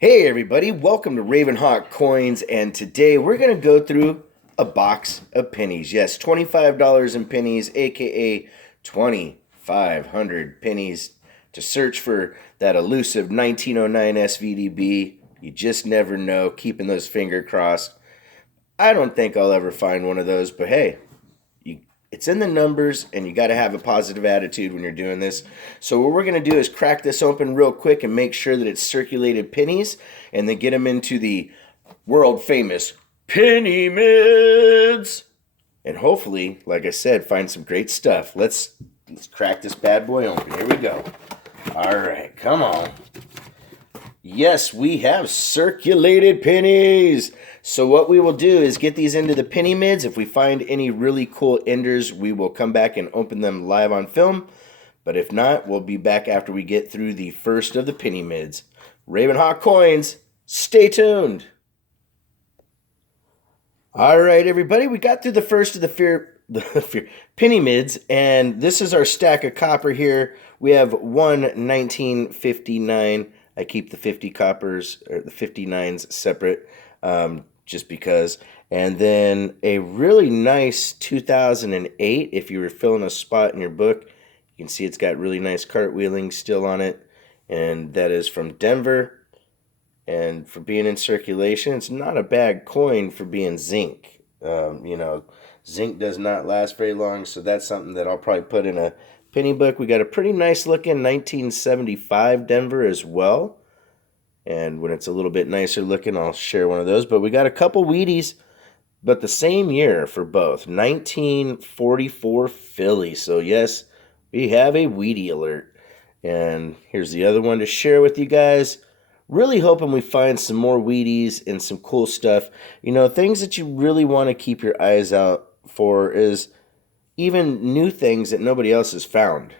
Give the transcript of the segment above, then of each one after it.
Hey everybody, welcome to RavenHawk Coins, and today we're going to go through a box of pennies. Yes, $25 in pennies, aka 2,500 pennies to search for that elusive 1909 SVDB. You just never know, keeping those fingers crossed. I don't think I'll ever find one of those, but hey, it's in the numbers, and you got to have a positive attitude when you're doing this. So what we're going to do is crack this open real quick and make sure that it's circulated pennies, and then get them into the world famous penny mids, and hopefully, like I said, find some great stuff. Let's crack this bad boy open. Here we go. All right, come on. Yes, we have circulated pennies. So what we will do is get these into the penny mids. If we find any really cool enders, we will come back and open them live on film. But if not, we'll be back after we get through the first of the penny mids. RavenHawk Coins, stay tuned. All right, everybody, we got through the first of the penny mids, and this is our stack of copper here. We have one 1959. I keep the 50 coppers or the 59s separate, just because. And then a really nice 2008. If you were filling a spot in your book, you can see it's got really nice cartwheeling still on it, and that is from Denver. And for being in circulation, it's not a bad coin for being zinc. Zinc does not last very long, so that's something that I'll probably put in a penny book. We got a pretty nice looking 1975 Denver as well. And when it's a little bit nicer looking, I'll share one of those. But we got a couple Wheaties, but the same year for both. 1944 Philly. So yes, we have a Wheatie alert. And here's the other one to share with you guys. Really hoping we find some more Wheaties and some cool stuff. Things that you really want to keep your eyes out for is even new things that nobody else has found.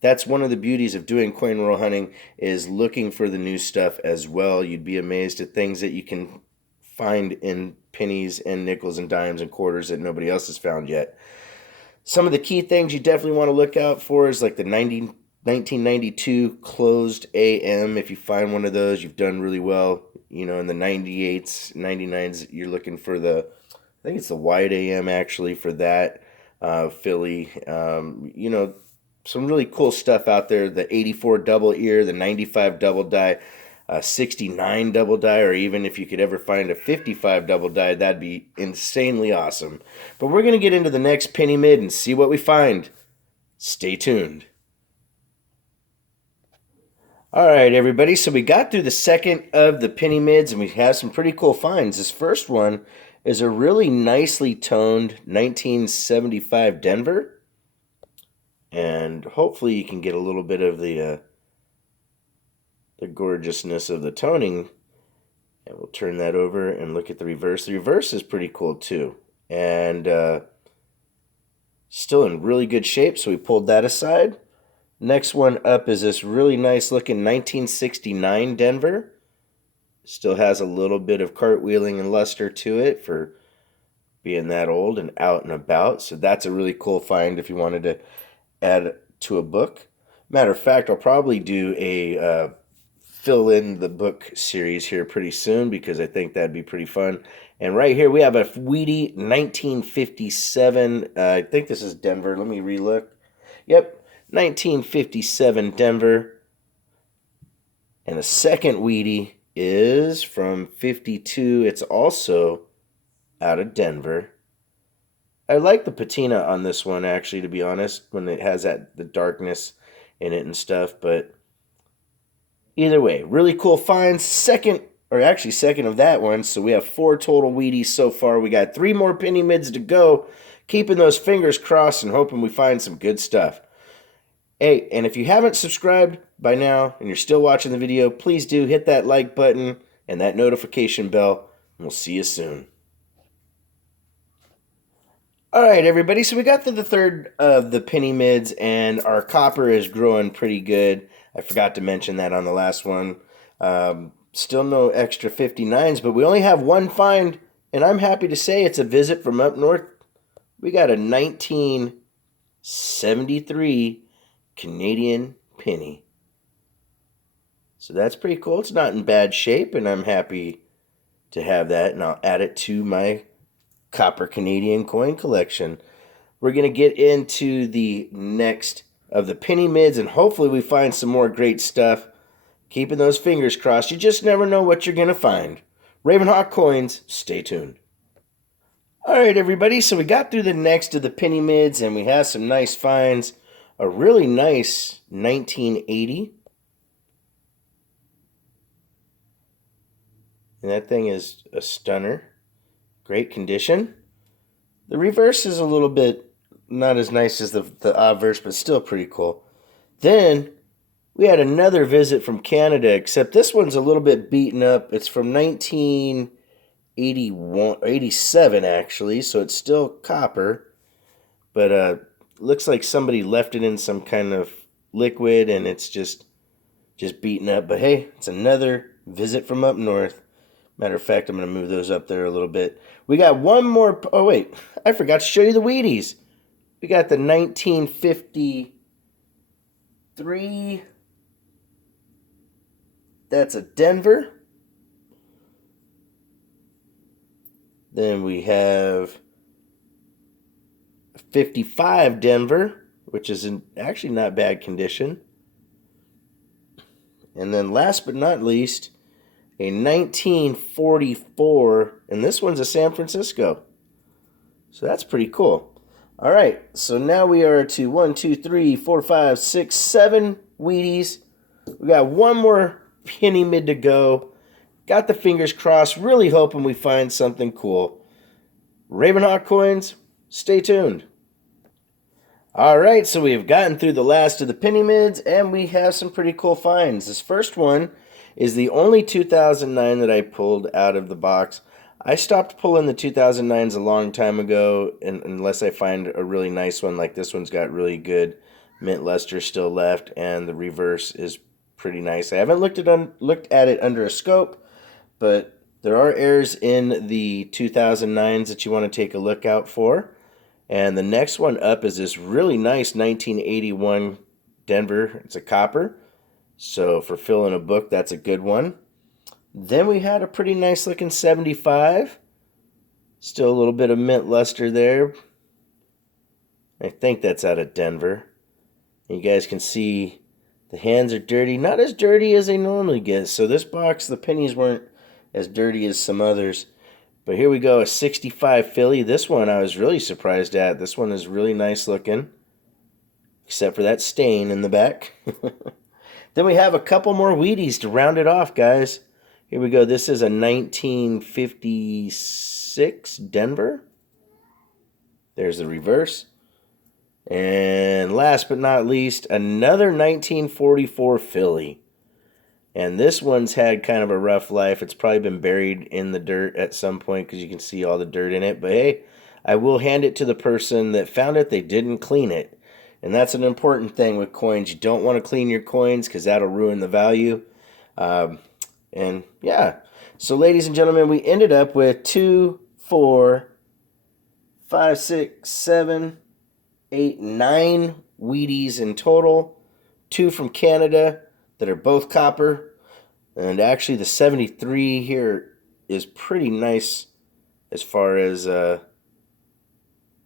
That's one of the beauties of doing coin roll hunting, is looking for the new stuff as well. You'd be amazed at things that you can find in pennies and nickels and dimes and quarters that nobody else has found yet. Some of the key things you definitely want to look out for is like the 1992 closed AM. If you find one of those, you've done really well. In the 98s, 99s, you're looking for I think it's the wide AM actually for that. Philly. Some really cool stuff out there. The 84 double ear, the 95 double die, 69 double die, or even if you could ever find a 55 double die, that'd be insanely awesome. But we're going to get into the next penny mid and see what we find. Stay tuned. All right, everybody. So we got through the second of the penny mids, and we have some pretty cool finds. This first one is a really nicely toned 1975 Denver. And hopefully you can get a little bit of the gorgeousness of the toning. And we'll turn that over and look at the reverse. The reverse is pretty cool too. And still in really good shape, so we pulled that aside. Next one up is this really nice looking 1969 Denver. Still has a little bit of cartwheeling and luster to it for being that old and out and about. So that's a really cool find if you wanted to add to a book. Matter of fact, I'll probably do a fill in the book series here pretty soon, because I think that'd be pretty fun. And right here we have a Wheatie 1957. I think this is Denver. Let me relook. Yep. 1957 Denver. And the second Wheatie is from 52. It's also out of Denver. I like the patina on this one, actually, to be honest, when it has the darkness in it and stuff. But either way, really cool finds. Second of that one. So we have 4 total Wheaties so far. We got 3 more penny mids to go. Keeping those fingers crossed and hoping we find some good stuff. Hey, and if you haven't subscribed by now and you're still watching the video, please do hit that like button and that notification bell, and we'll see you soon. All right, everybody, so we got to the third of the penny mids, and our copper is growing pretty good. I forgot to mention that on the last one. Still no extra 59s, but we only have one find, and I'm happy to say it's a visit from up north. We got a 1973 Canadian penny. So that's pretty cool. It's not in bad shape, and I'm happy to have that, and I'll add it to my Copper Canadian coin collection. We're going to get into the next of the penny mids, and hopefully we find some more great stuff. Keeping those fingers crossed. You just never know what you're going to find. RavenHawk coins, stay tuned. Alright everybody, so we got through the next of the penny mids, and we have some nice finds. A really nice 1980. And that thing is a stunner. Great condition. The reverse is a little bit not as nice as the obverse, but still pretty cool. Then we had another visit from Canada, except this one's a little bit beaten up. It's from 1987 actually, so it's still copper, but looks like somebody left it in some kind of liquid and it's just beaten up. But hey, it's another visit from up north. Matter of fact, I'm going to move those up there a little bit. We got one more. Oh, wait. I forgot to show you the Wheaties. We got the 1953. That's a Denver. Then we have a 55 Denver, which is in actually not bad condition. And then last but not least, a 1944, and this one's a San Francisco. So that's pretty cool. All right, so now we are to 1, 2, 3, 4, 5, 6, 7 Wheaties. We got one more penny mid to go. Got the fingers crossed, really hoping we find something cool. RavenHawk coins, stay tuned. All right, so we've gotten through the last of the penny mids, and we have some pretty cool finds. This first one is the only 2009 that I pulled out of the box. I stopped pulling the 2009s a long time ago, unless I find a really nice one. Like this one's got really good mint luster still left, and the reverse is pretty nice. I haven't looked at it under a scope, but there are errors in the 2009s that you want to take a look out for. And the next one up is this really nice 1981 Denver. It's a copper. So for filling a book, that's a good one. Then we had a pretty nice looking 75. Still a little bit of mint luster there. I think that's out of Denver. And you guys can see the hands are dirty. Not as dirty as they normally get. So this box, the pennies weren't as dirty as some others. But here we go, a 65 Philly. This one I was really surprised at. This one is really nice looking. Except for that stain in the back. Then we have a couple more Wheaties to round it off, guys. Here we go. This is a 1956 Denver. There's the reverse. And last but not least, another 1944 Philly. And this one's had kind of a rough life. It's probably been buried in the dirt at some point because you can see all the dirt in it. But hey, I will hand it to the person that found it. They didn't clean it. And that's an important thing with coins. You don't want to clean your coins because that'll ruin the value. And yeah. So ladies and gentlemen, we ended up with 2, 4, 5, 6, 7, 8, 9 Wheaties in total. 2 from Canada that are both copper. And actually the 73 here is pretty nice as far as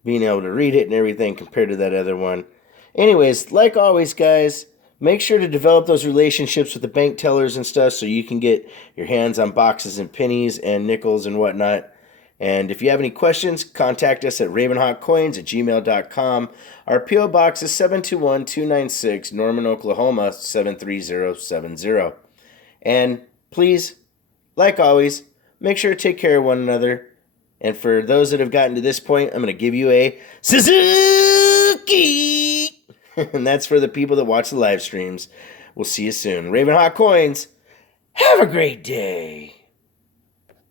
being able to read it and everything compared to that other one. Anyways, like always, guys, make sure to develop those relationships with the bank tellers and stuff so you can get your hands on boxes and pennies and nickels and whatnot. And if you have any questions, contact us at ravenhawkcoins@gmail.com. Our P.O. Box is 721-296, Norman, Oklahoma, 73070. And please, like always, make sure to take care of one another. And for those that have gotten to this point, I'm going to give you a Suzuki! And that's for the people that watch the live streams. We'll see you soon. RavenHawk Coins, have a great day.